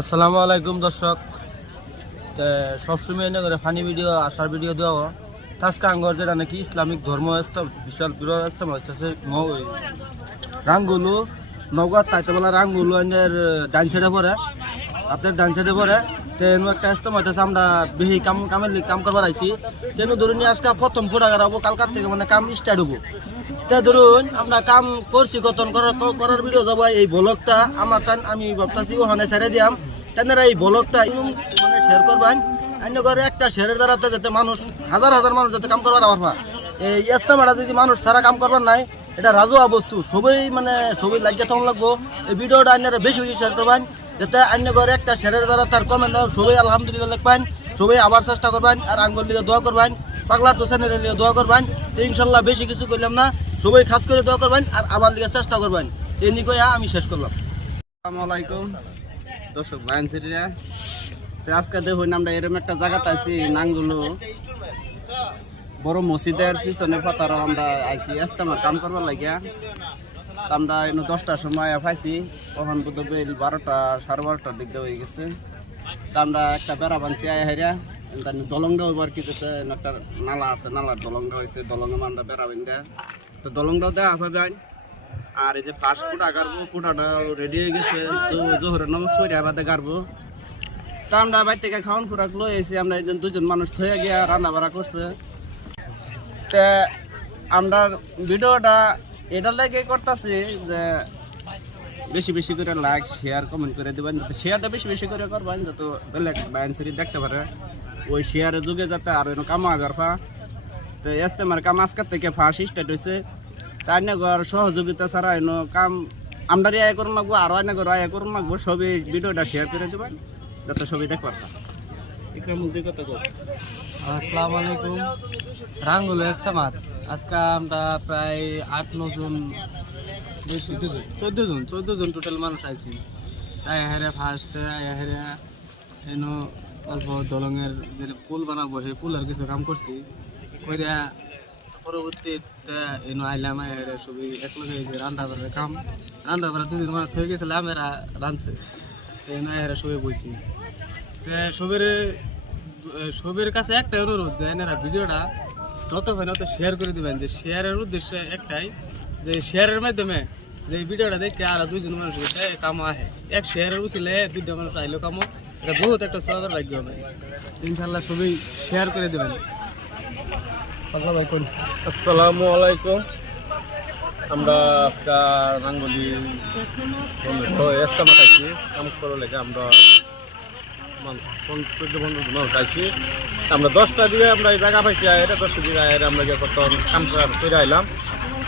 আসসালামু আলাইকুম দর্শক। সবসময় এনে করে ফানি ভিডিও আসার ভিডিও দেওয়া আজকে আঙ্গর যেটা নাকি ইসলামিক ধর্ম বিশাল বৃহৎ ইস্তেম হইতেছে রাঙ্গুলু নৌকার তাইতে বলা রাঙ্গুলু এনের ডান সাইডে পরে হাতের ডান সাইডে পরে তেন একটা ইস্তেম হইতেছে, আমরা বেশি কাম, কামের কাম করবার আইছি। তেন ধরুন আজকে প্রথম ফোটা গাড়াবো কালকার থেকে মানে কাম স্টার্ট হব। তে, ধরুন আমরা কাম করছি, কতন করার করার ভিডিও যাব এই ব্লগটা আমার আমি ভাবতাছি, ওখানে ছেড়ে দিয়াম। তেনারা এই ব্লগটা মানে শেয়ার করবেন। অন্য করে একটা শেয়ারের দ্বারাতে যাতে মানুষ, হাজার হাজার মানুষ যাতে কাম করবার আমার এই ইস্তেমাটা যদি মানুষ সারা কাম করবার নাই, এটা রাজুয়া বস্তু। সবই মানে সবই লাগিয়ে তখন লাগবো। এই ভিডিওটা অন্যরা বেশি বেশি শেয়ার করবেন, যাতে অন্য করে একটা শেয়ারের দ্বারা তার কমেন্ট সবাই আলহামদুলিল্লাহ লিখবেন, সবাই আবার চেষ্টা করবেন, আর আঙ্গুল লিগে দোয়া করবেন, পাগলার চ্যানেলের লিগে দোয়া করবেন। তো ইনশাল্লাহ বেশি কিছু করলাম না, সবাই খাস করে দোয়া করবেন, আর আবার লিগে চেষ্টা করবেন। এই নিয়ে আমি শেষ করলাম। আসসালামু আলাইকুম। দর্শক ভাইন সিটিরা। তো আজকে দেখুন আমরা এরকম একটা জায়গাতে আছি, নাঙ্গুলো। বড় মসজিদের পিছনে পাতার আমরা আইছি ইস্তেমার কাম করবার লাগিয়া। তো আমরা এনে দশটার সময় পাইছি তখন বোধ বেল বারোটা, সাড়ে বারোটার দিক দিয়ে হয়ে গেছে। তো আমরা একটা বেড়া বানছি, আয় হাইরা। দলংটা ওইবার কি যেতে একটা নালা আছে, নালার দলংটা হয়েছে দলঙে আমরা বেড়া বান্ধা। তো দলংটাও দেখা পাবেন আর এই যে ফার্স্ট ফুটা গাড়বো ফুটাটা রেডি হয়ে গেছে। তো জোহরের নামাজ আবাদে গাড়বো তা আমরা বাইর থেকে খাওয়ান খুরাক লই এসে আমরা একজন দুজন মানুষ থয়ে গিয়া রান্না বাড়া করছে। তে আমরা ভিডিওটা এটা লাগে করতেছি যে বেশি বেশি করে লাইক শেয়ার কমেন্ট করে দেবেন। যাতে শেয়ারটা বেশি বেশি করে করবেন, যাতে বেলেগ বাইন দেখতে পারে। ওই শেয়ারের যুগে যাতে আর কামা আগার ফা। তো এস্তেমার কাম আজকের থেকে ফার্স্ট স্টার্ট হয়েছে তাই না ঘর সহযোগিতা ছাড়া এনো কাম আমদারি আয় করুন লাগবো আরও আয় ঘর আয় করুন লাগবো সবই ভিডিওটা শেয়ার করে দেবেন যাতে সবই দেখতে পারতাম আসসালামু আলাইকুম। রাঙ্গুল ইস্তেমাত আজকে আমরা প্রায় আট নজন চোদ্দ জন চোদ্দ জন টোটাল মানুষ আইছি। তাই হেরে ফার্স্ট হেরে এন অল্প দলঙের যে পুল বানাবো সেই পুলের কিছু কাম করছি। কইরা পরবর্তীতে এনো আইলাম হেরে সবই একলগে রান্না বাড়ার কাম। রান্না বাড়া দুদিন মানুষ হয়ে গেছিলাম এরা রাঁধছে। এনো হেরে সবই বইছি। তে সবের সবের কাছে একটা অনুরোধ যে এনারা ভিডিওটা যত হয় তত শেয়ার করে দিবেন। যে শেয়ারের উদ্দেশ্য একটাই, যে শেয়ারের মাধ্যমে যে ভিডিওটা দেখে আর দুইজন মানুষ কাম আহে। এক শেয়ারের উচিলে দুইটা মানুষ আইলো কামো। এটা বহুত একটা সবের ভাগ্য হবে। ইনশাল্লাহ সবই শেয়ার করে দেবেন। আমরা দশটা দিয়ে আমরা এই জায়গা পাইছি আয়ের দশটা দিয়ে আয়ের আমরা গিয়ে কত কাম করে আইলাম।